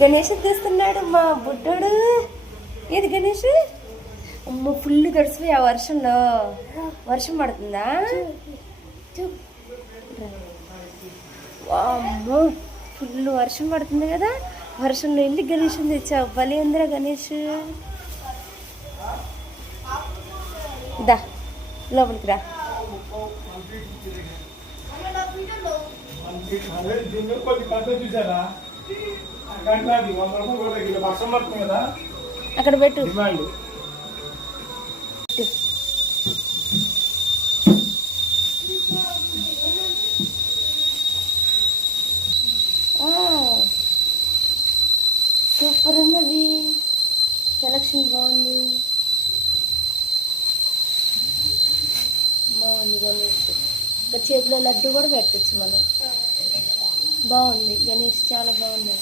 గణేష్ తీస్తున్నాడు మా బుడ్డోడు. ఏది గణేష్? అమ్మ ఫుల్ తడిసిపోయి ఆ వర్షంలో. వర్షం పడుతుందా? అమ్మో ఫుల్ వర్షం పడుతుంది కదా. వర్షంలో వెళ్ళి గణేష్ తెచ్చావు. భలే ఉందిరా గణేష్. దా లోపలికి రా. అక్కడ పెట్టు. సూపర్ ఉంది అది. సెలక్షన్ బాగుంది. బాగుంది గణేష్. ఒక చేతిలో లడ్డు కూడా పెట్టచ్చు మనం. బాగుంది గణేష్, చాలా బాగుంది.